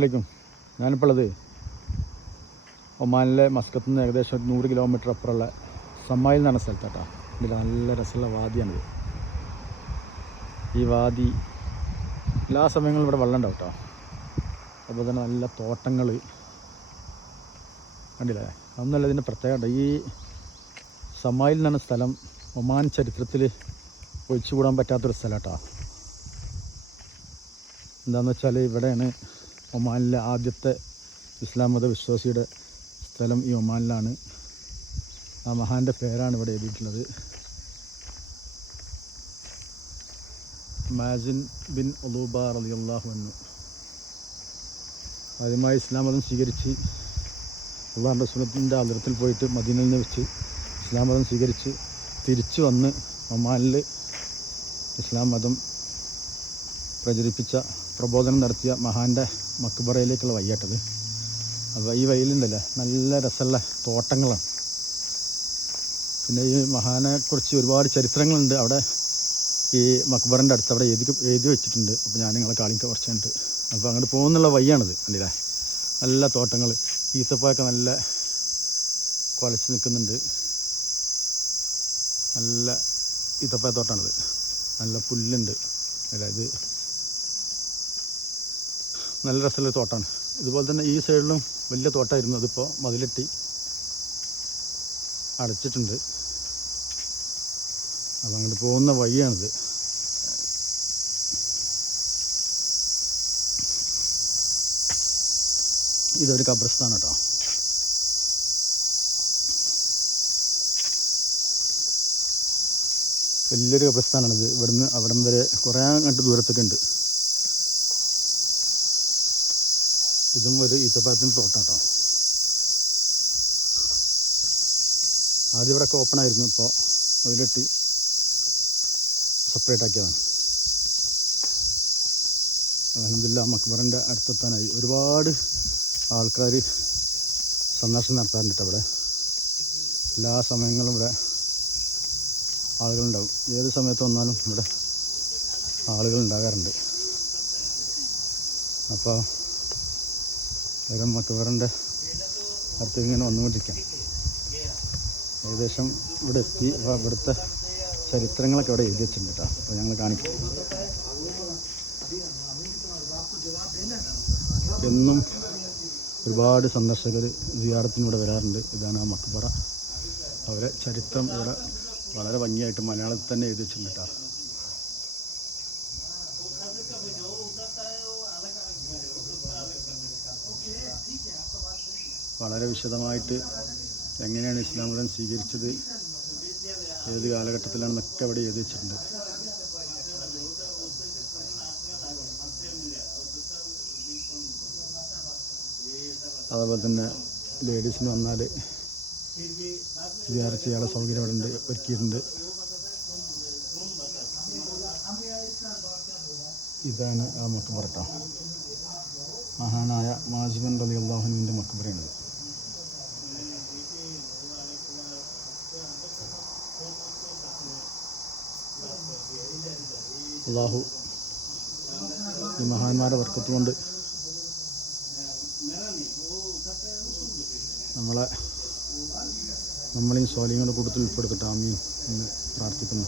അലൈക്കും. ഞാനിപ്പോൾ ഉള്ളത് ഒമാനിലെ മസ്കത്ത് നിന്ന് ഏകദേശം ഒരു നൂറ് കിലോമീറ്റർ അപ്പുറമുള്ള സമ്മായിൽ പറഞ്ഞ സ്ഥലത്താട്ടോ. ഇതിൽ നല്ല രസമുള്ള വാദിയാണിത്. ഈ വാദി എല്ലാ സമയങ്ങളും ഇവിടെ വെള്ളം ഉണ്ടാവും കേട്ടോ അപ്പോൾ തന്നെ നല്ല തോട്ടങ്ങൾ കണ്ടില്ലേ? അതൊന്നല്ല ഇതിന്റെ പ്രത്യേകത ഈ സമായിൽ നിന്നാണ് സ്ഥലം ഒമാൻ ചരിത്രത്തിൽ ഒഴിച്ചുകൂടാൻ പറ്റാത്തൊരു സ്ഥലം കേട്ടോ എന്താണെന്ന് വെച്ചാൽ ഇവിടെയാണ് ഒമാനിലെ ആദ്യത്തെ ഇസ്ലാം മത വിശ്വാസിയുടെ സ്ഥലം ഈ ഒമാനിലാണ്. ആ മഹാന്റെ പേരാണ് ഇവിടെ എഴുതിയിട്ടുള്ളത്. മാജിൻ ബിൻ ഒലൂബ റളിയല്ലാഹു അൻഹു. ആദ്യമായി ഇസ്ലാം മതം സ്വീകരിച്ച് അള്ളാഹ് റസൂലത്തിന്റെ അതിർത്തിൽ പോയിട്ട് മദീനയിൽ നിന്ന് വെച്ച് ഇസ്ലാം മതം സ്വീകരിച്ച് തിരിച്ചു വന്ന് ഒമാനിൽ ഇസ്ലാം മതം പ്രചരിപ്പിച്ച പ്രബോധനം നടത്തിയ മഹാന്റെ മക്ബറയിലേക്കുള്ള വയ്യാട്ടത് അപ്പോൾ ഈ വയലുണ്ടല്ലേ നല്ല രസമുള്ള തോട്ടങ്ങളാണ്. പിന്നെ ഈ മഹാനെക്കുറിച്ച് ഒരുപാട് ചരിത്രങ്ങളുണ്ട്. അവിടെ ഈ മക്ബറിന്റെ അടുത്ത് അവിടെ എഴുതി എഴുതി വെച്ചിട്ടുണ്ട്. അപ്പോൾ ഞാൻ നിങ്ങളെ കാണിക്കുക കുറച്ചുണ്ട് അപ്പോൾ അങ്ങോട്ട് പോകുന്നുള്ള വയ്യാണിത് കണ്ടില്ലേ? നല്ല തോട്ടങ്ങൾ ഈത്തപ്പഴമൊക്കെ നല്ല കുലച്ച് നിൽക്കുന്നുണ്ട്. നല്ല ഈത്തപ്പഴ തോട്ടമാണിത് നല്ല പുല്ലുണ്ട്. അല്ല ഇത് നല്ല രസമുള്ള തോട്ടമാണ് ഇതുപോലെ തന്നെ ഈ സൈഡിലും വലിയ തോട്ടമായിരുന്നു അതിപ്പോൾ മതിലെട്ടി അടച്ചിട്ടുണ്ട്. അപ്പം അങ്ങോട്ട് പോകുന്ന വഴിയാണിത്. ഇതൊരു കബ്രസ്ഥാനം കേട്ടോ. വലിയൊരു കബ്രസ്ഥാനാണിത് ഇവിടുന്ന് അവിടം വരെ കുറേ അങ്ങോട്ട് ദൂരത്തൊക്കെ ഉണ്ട്. ഇതും ഒരു ഈത്തപ്പഴത്തിന്റെ തോട്ടാട്ടോ. ആദ്യം ഇവിടെ ഓപ്പൺ ആയിരുന്നു ഇപ്പോൾ മുതലെട്ടി സെപ്പറേറ്റ് ആക്കിയതാണ്. അലഹമില്ല മക്ബറിന്റെ അടുത്തെത്താനായി. ഒരുപാട് ആൾക്കാർ സന്ദർശനം നടത്താറുണ്ട് കേട്ടോ ഇവിടെ എല്ലാ സമയങ്ങളും ഇവിടെ ആളുകളുണ്ടാവും. ഏത് സമയത്ത് വന്നാലും ഇവിടെ ആളുകൾ ഉണ്ടാകാറുണ്ട്. അപ്പോൾ വേഗം വരണ്ട അടുത്തേക്ക് ഇങ്ങനെ വന്നുകൊണ്ടിരിക്കാം. ഏകദേശം ഇവിടെ എത്തി. ഇവിടുത്തെ ചരിത്രങ്ങളൊക്കെ ഇവിടെ എഴുതി വെച്ചിട്ടുണ്ട് കേട്ടോ അപ്പോൾ ഞങ്ങൾ കാണിക്കും. എന്നും ഒരുപാട് സന്ദർശകർ ഇവിടെ വരാറുണ്ട്. ഇതാണ് ആ മക്ബറ അവരെ ചരിത്രം ഇവിടെ വളരെ ഭംഗിയായിട്ട് മലയാളത്തിൽ തന്നെ എഴുതി വെച്ചിട്ടുണ്ട് കേട്ടോ വളരെ വിശദമായിട്ട് എങ്ങനെയാണ് ഇസ്ലാം മതം സ്വീകരിച്ചത് ഏത് കാലഘട്ടത്തിലാണെന്നൊക്കെ അവിടെ എഴുതി വെച്ചിട്ടുണ്ട്. അതേപോലെ തന്നെ ലേഡീസിന് വന്നാൽ വിചാരിച്ച് ചെയ്യാനുള്ള സൗകര്യം അവിടെ ഉണ്ട് ഒരുക്കിയിട്ടുണ്ട്. ഇതാണ് ആ മക്കബറ മഹാനായ മാജിബൻ റലി അള്ളാഹുവിന്റെ മക്കബറയാണിത് അള്ളാഹു ഈ മഹാന്മാരെ വർക്കത്തുകൊണ്ട് നമ്മളെ നമ്മളെയും സ്വാലിങ്ങളുടെ കൂട്ടത്തിൽ ഉൾപ്പെടുത്തിട്ടാമീൻ എന്ന് പ്രാർത്ഥിക്കുന്നു.